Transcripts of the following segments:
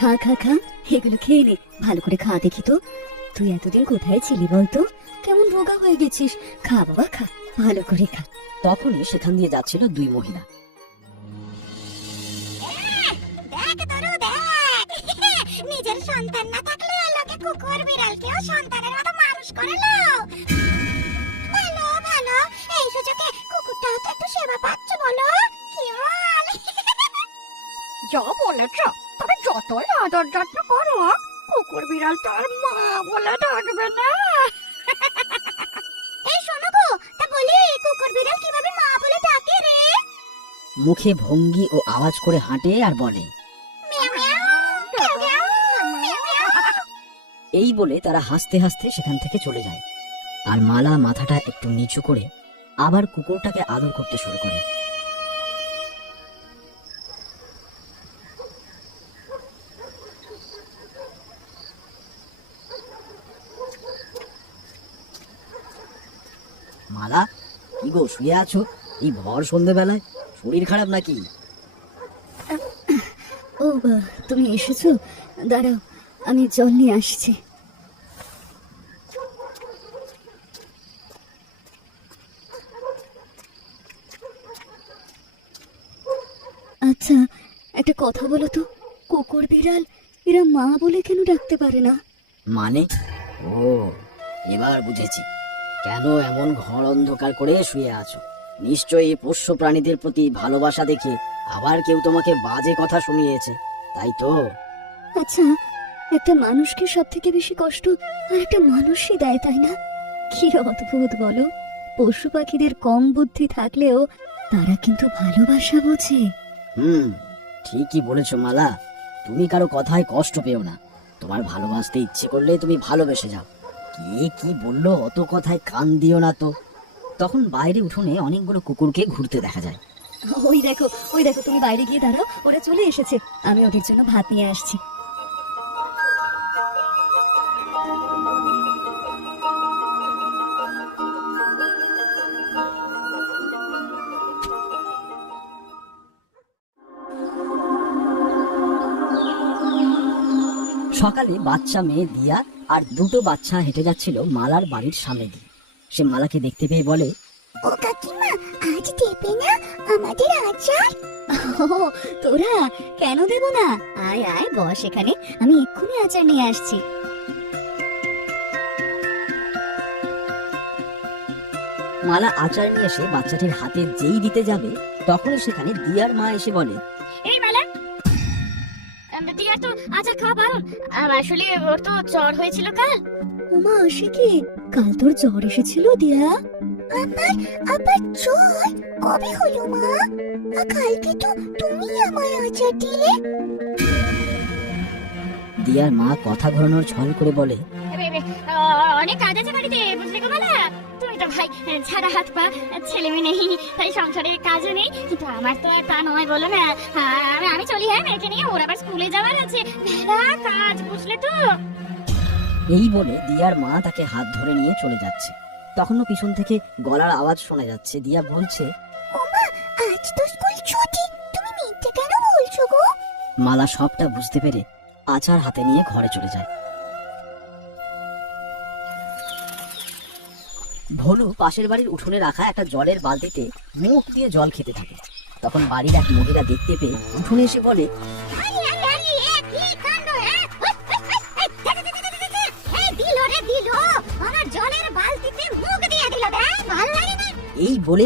খা খা খা, এগুলো খেয়ে নে, ভালো করে খা দেখি তো। তুই এতদিন কোথায় ছিলি বলতো? কেমন রোগা হয়ে গেছিস। খা বাবা খা, ভালো করে খা। তখনই সেখান দিয়ে যাচ্ছিল দুই মহিলা। নিজের সন্তান না থাকলে লোকে কুকুর বিড়ালকেও সন্তানের মতো মানুষ করে নাও। ভালো ভালো, এই সুযোগে কুকুরটাও তো একটু সেবা পাচ্ছ বলো। কি বল? যা বলেছ, তবে যতই আদর যত্ন করো, কুকুর বিড়াল তো আর মা বলে ডাকবে না। এই শোনো গো, তা বলি কুকুর বিড়াল কিভাবে মা বলে ডাকে রে? মুখে ভঙ্গি ও আওয়াজ করে হাঁটে আর বলে, মিয়াও মিয়াও, মিয়াও মিয়াও, মিয়াও মিয়াও। এই বলে তারা হাসতে হাসতে সেখান থেকে চলে যায়। আর মালা মাথাটা একটু নিচু করে আবার কুকুরটাকে আদর করতে শুরু করে। মালা, কি গো শুয়ে আছো এই ভর সন্ধ্যেবেলায়? শরীর খারাপ নাকি? ও তুমি এসেছো, দাঁড়াও আমি জল নিয়ে আসছি। আচ্ছা একটা কথা বলো তো, কুকুর বিড়াল এরা মা বলে কেন ডাকতে পারে না? মানে? ও, এবার বুঝেছি কেন এমন ঘর অন্ধকার করে শুয়ে আছো। নিশ্চয়ই পোষ্য প্রাণীদের প্রতি ভালোবাসা দেখে আবার কেউ তোমাকে বাজে কথা শুনিয়েছে, তাই তো? আচ্ছা একটা মানুষকে সব থেকে বেশি কষ্ট আর একটা মানুষই দেয়, তাই না? কি অদ্ভুত বলো, পশু পাখিদের কম বুদ্ধি থাকলেও তারা কিন্তু ভালোবাসা বোঝে। ঠিকই বলেছো মালা, তুমি কারো কথায় কষ্ট পেও না। তোমার ভালোবাসতে ইচ্ছে করলে তুমি ভালোবেসে যাও। কে কি বললো অত কথায় কান দিও না তো। তখন বাইরে উঠোনে অনেকগুলো কুকুরকে ঘুরতে দেখা যায়। ওই দেখো তুমি বাইরে গিয়ে দাঁড়াও, ওরা চলে এসেছে, আমি ওদের জন্য ভাত নিয়ে আসছি। সকালে বাচ্চা মেয়ে দিয়া আর দুটো বাচ্চা হেঁটে যাচ্ছিল মালার বাড়ির সামনে দিয়ে। সে মালাকে দেখতে পেয়ে বলে, ও কাকিমা, আজ দেবে না আমাদের আচার? তোরা কেন দেব না, আয় আয় বস এখানে, আমি এক্ষুনি আচার নিয়ে আসছি। মালা আচার নিয়ে এসে বাচ্চাটির হাতে যেই দিতে যাবে তখনই সেখানে দিয়ার মা এসে বলে, এই মালা, দিয়া তো আচার খাওয়া বারণ। আসলে ওর তো জ্বর হয়েছিল কাল। ওমা সে কি, কাল তোর জ্বর এসেছিল দিয়া? আবার জ্বর কবে হলো মা? কালকে তো তুমি আমায় আচার দিলে। দিয়ার মা কথা ঘোরানোর ছল করে বলে, অনেক কাজ আছে বাড়িতে, বুঝলে গো মালা? তুমি তো ভাই ছাড়া হাত পা, ছেলে মেয়ে নেই, তাই সংসারে কাজও নেই। কিন্তু আমার তো আর তা নয় বলো না। আমি চলি, হ্যাঁ মেয়েকে নিয়ে, ওর আবার স্কুলে যাওয়ার আছে, মেলা কাজ, বুঝলে তো? এই বলে দিয়ার মা তাকে হাত ধরে নিয়ে চলে যাচ্ছে। তখনও পিছন থেকে গলার আওয়াজ শোনা যাচ্ছে। দিয়া বলছে, ওমা, আজ তো স্কুল ছুটি, তুমি মিথ্যে কেন বলছো গো? মালা সবটা বুঝতে পেরে আচার হাতে নিয়ে ঘরে চলে যায়। ভনু পাশের বাড়ির উঠোনে রাখা একটা জলের বালতিতে মুখ দিয়ে জল খেতে থাকে। তখন বাড়ির এক মহিলা দেখতে পেয়ে উঠোনে এসে বলে, এই বলে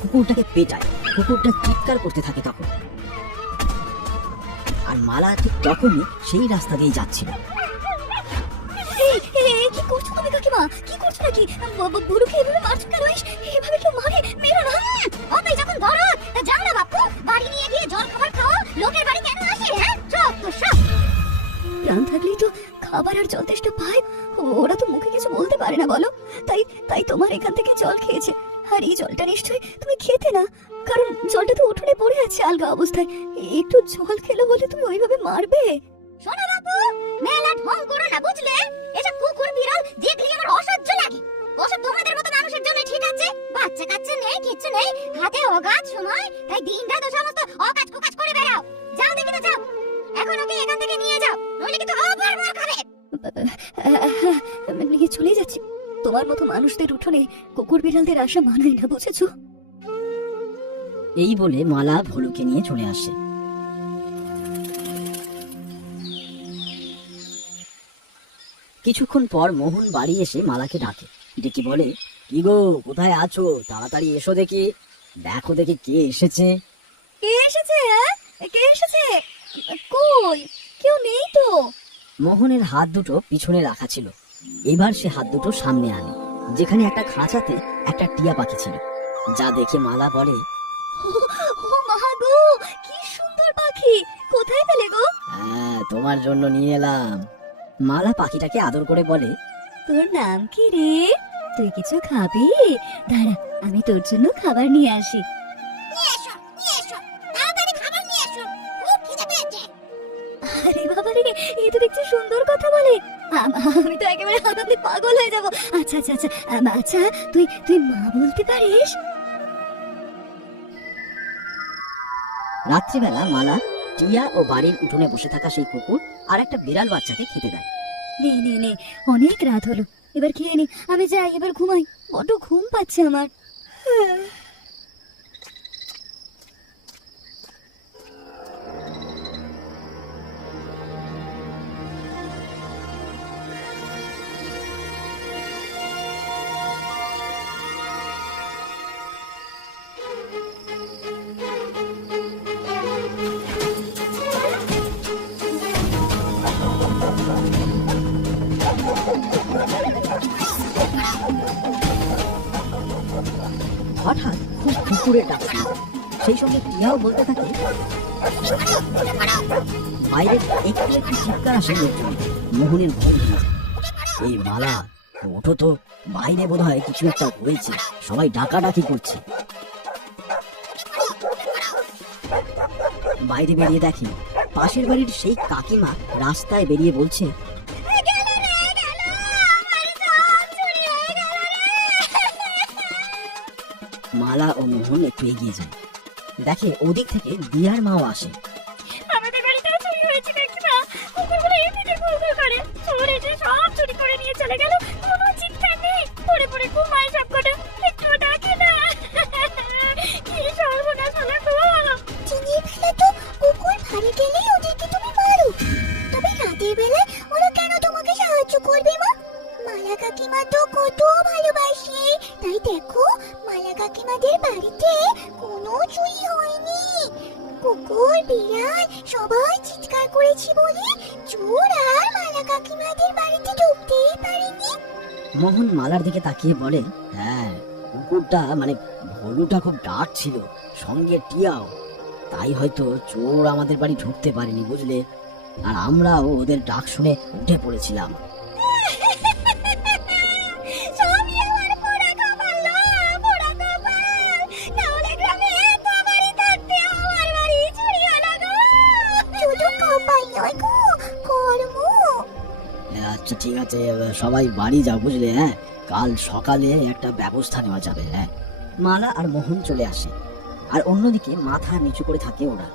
কুকুরটাকে পেটায়। কুকুরটা চিৎকার করতে থাকে তখন। আর মালা ঠিক তখনই সেই রাস্তা দিয়ে যাচ্ছিল। কি করছো তুমি কাকিমা, কি করছো নাকি? বুড়োকে এভাবে মারছো কেন? এভাবে কেউ মারে? মেরো না। ওই যখন দরদ, যাও না বাপু, বাড়ি নিয়ে গিয়ে জল খাবার খাও। লোকের বাড়ি কেন আসে? হ্যাঁ, সব তো সব। প্রাণ থাকলেই তো খাবার আর জল তেষ্টা পায়, ওরা তো মুখে কিছু বলতে পারে না বলো। তাই তোমার এখান থেকে জল খেয়েছে। আর এই জলটা নিশ্চয়ই তুমি খেতে না, কারণ জলটা তো উঠোনে পড়ে আছে আলগা অবস্থায়। একটু জল খেলো বলে তুমি ওইভাবে মারবে? শোনো বাপু, মেলা ঢং করো না, বুঝলে? এসব কুকুর বিড়াল দেখলে আমার অসহ্য লাগে। ওসব তোমাদের মতো মানুষের জন্য ঠিক আছে, বাচ্চা কাচ্চা নেই, কিচ্ছু নেই, হাতে অগাধ সময়, তাই দিন রাত ও সমস্ত অকাজ কুকাজ করে বেড়াও। যাও দেখি তো, যাও এখন ওকে এখান থেকে নিয়ে যাও। নইলে কিন্তু আবার মার খাবে। নিয়ে চলে যাচ্ছি। তোমার মতো মানুষদের উঠোনে কুকুর বিড়ালদের আশা মানায় না, বুঝেছো? এই বলে মালা ভলুকে নিয়ে চলে আসে। কিছুক্ষণ পর মোহন বাড়ি এসে মালাকে ডাকে, ডেকে বলে, কি গো, কোথায় আছো? তাড়াতাড়ি এসো দেখি, দেখো দেখি কে এসেছে। কে এসেছে? কে এসেছে? কই, কেউ নেই তো। মোহনের হাত দুটো পিছনে রাখা ছিল, এবার সে হাত দুটো সামনে আনে, যেখানে একটা খাঁচাতে একটা টিয়া পাখি ছিল, যা দেখে মালা বলে, ও মা গো, কি সুন্দর পাখি, কোথায় পেলে গো? হ্যাঁ, তোমার জন্য নিয়ে এলাম। মালা পাখিটাকে আদর করে বলে, তোর নাম কি রে? তুই কিছু খাবি? দাঁড়া, আমি তোর জন্য খাবার নিয়ে আসি। নিয়ে এসো, নিয়ে এসো, তাড়াতাড়ি খাবার নিয়ে এসো, খুব খিদে পেয়েছে। আরে বাবা রে, এই তো দেখছি সুন্দর কথা বলে। আমি তো একেবারে আনন্দে পাগল হয়ে যাব। আচ্ছা আচ্ছা আচ্ছা, আচ্ছা তুই তুই মা বলতে পারিস? রাত্রিবেলা মালা টিয়া ও বাড়ির উঠোনে বসে থাকা সেই কুকুর আর একটা বিড়াল বাচ্চাকে খেতে দেয়। নে নে নে, অনেক রাত হলো, এবার খেয়ে নি। আমি যাই, এবার ঘুমাই, বড্ড ঘুম পাচ্ছে আমার। হঠাৎ খুব কুকুরের ডাক শুনে, সেই সঙ্গে টিয়াও বলতে থাকে। বাইরে একটু একটু চিৎকার আসে লোকজনের, মোহনের ঘর ভেঙে যায়। এই মালা, ওঠো তো, বাইরে বোধ হয় কিছু একটা হয়েছে, সবাই ডাকাডাকি করছে। বাইরে বেরিয়ে দেখি পাশের বাড়ির সেই কাকিমা রাস্তায় বেরিয়ে বলছে, মালা ও মোহন একটু এগিয়ে যায়, দেখে ওদিক থেকে দিয়ার মাও আসে। আমাদের বাড়িতেও চুরি হয়েছে কাকিমা, কুকুরগুলো এমনিতে ঘুরঘুর করে, চোর এসে সব চুরি করে নিয়ে চলে গেল, কোনো চিৎকার নেই, পড়ে পড়ে ঘুমায় সবকটা, একটুও ডাকে না। কি সর্বনাশ হলো গো। দিনের বেলা তো কুকুর বাড়ি গেলেই ওদেরকে তুমি মারো, তবে রাতের বেলায় ওরা কেন তোমাকে সাহায্য করবে মা? মালা কাকিমা তো কত ভালোবাসে, তাই দেখো মালা কাকিমাদের বাড়িতে কোনো চুরি হয়নি। কুকুর বিড়াল সবাই চিৎকার করেছি বলে চোর আর মালা কাকিমাদের বাড়িতে ঢুকতেই পারেনি। মোহন মালার দিকে তাকিয়ে বলে, হ্যাঁ, কুকুরটা মানে ভলুটা খুব ডাক ছিল, সঙ্গে টিয়াও, তাই হয়তো চোর আমাদের বাড়ি ঢুকতে পারেনি, বুঝলে? আর আমরাও ওদের ডাক শুনে উঠে পড়েছিলাম। সবই আমার পোড়া কপাল না, পোড়া কপাল। তাহলে গ্রামে এত বাড়ি থাকতে আমার বাড়ি চুরি হলো গো। শুধু কপাল নয় গো, কর্ম। আচ্ছা ঠিক আছে, সবাই বাড়ি যাও, বুঝলে? হ্যাঁ, কাল সকালে একটা ব্যবস্থা নেওয়া যাবে। হ্যাঁ। মালা আর মোহন চলে আসে, আর অন্যদিকে মাথা নিচু করে থাকে ওরা।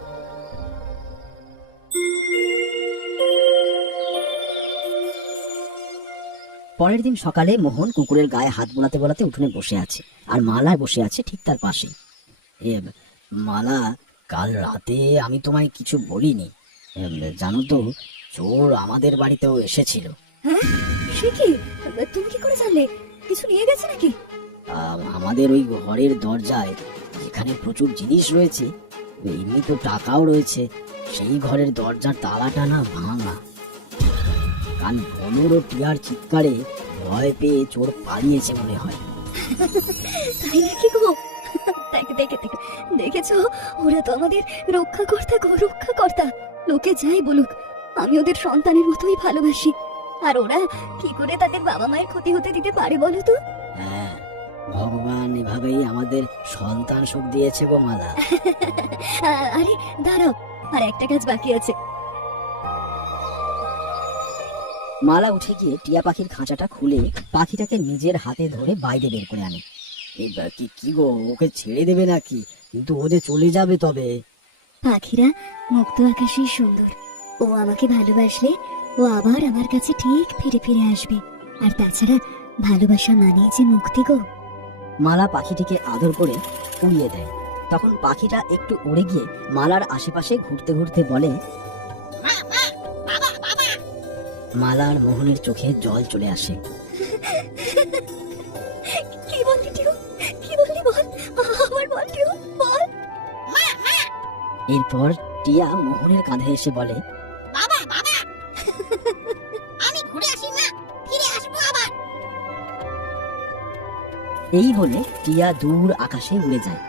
পরের দিন সকালে মোহন কুকুরের গায়ে হাত বোলাতে বোলাতে উঠোনে বসে আছে, আর মালা বসে আছে ঠিক তার পাশে। মালা, কাল রাতে আমি তোমায় কিছু বলিনি, জানো তো, চোর আমাদের বাড়িতেও এসেছিল। হ্যাঁ, সে কি? তুমি কি করে জানলে? কিছু নিয়ে গেছে নাকি? আমাদের ওই ঘরের দরজায়, যেখানে প্রচুর জিনিস রয়েছে, এমনি তো টাকাও রয়েছে, সেই ঘরের দরজার তালাটা না ভাঙা। কাল ভলুর ও টিয়ার চিৎকারে ভয় পেয়ে চোর পালিয়েছে মনে হয়। তাই নাকি গো? দেখে দেখে দেখে দেখেছো, ওরা তো আমাদের রক্ষাকর্তা গো, রক্ষাকর্তা। লোকে যাই বলুক, আমি ওদের সন্তানের মতোই ভালোবাসি, আর ওরা কি করে তাদের বাবা মায়ের ক্ষতি হতে দিতে পারে বলো তো? হ্যাঁ, ভগবান এভাবেই আমাদের সন্তান সুখ দিয়েছে গো মালা। আরে দাঁড়াও, আর একটা কাজ বাকি আছে। মালা উঠে গিয়ে টিয়া পাখির খাঁচাটা খুলে পাখিটাকে নিজের হাতে ধরে বাইরে বের করে আনে। কি গো, ওকে ছেড়ে দেবে নাকি? কিন্তু ও যে চলে যাবে তবে। পাখিরা মুক্ত আকাশেই সুন্দর, ও আমাকে ভালোবাসলে ও আবার আমার কাছে ঠিক ফিরে ফিরে আসবে। আর তাছাড়া ভালোবাসা মানেই যে মুক্তি গো। মালা পাখিটিকে আদর করে উড়িয়ে দেয়। তখন পাখিটা একটু উড়ে গিয়ে মালার আশেপাশে ঘুরতে ঘুরতে বলে, মালা আর মোহনের চোখে জল চলে আসে। কি বললি টিউ? কি বললি বল? আমার বল টিউ, বল। এরপর টিয়া মোহনের কাঁধে এসে বলে, বাবা বাবা আমি ঘুরে আসি না, ফিরে আসবো আবার। এই বলে টিয়া দূর আকাশে উড়ে যায়।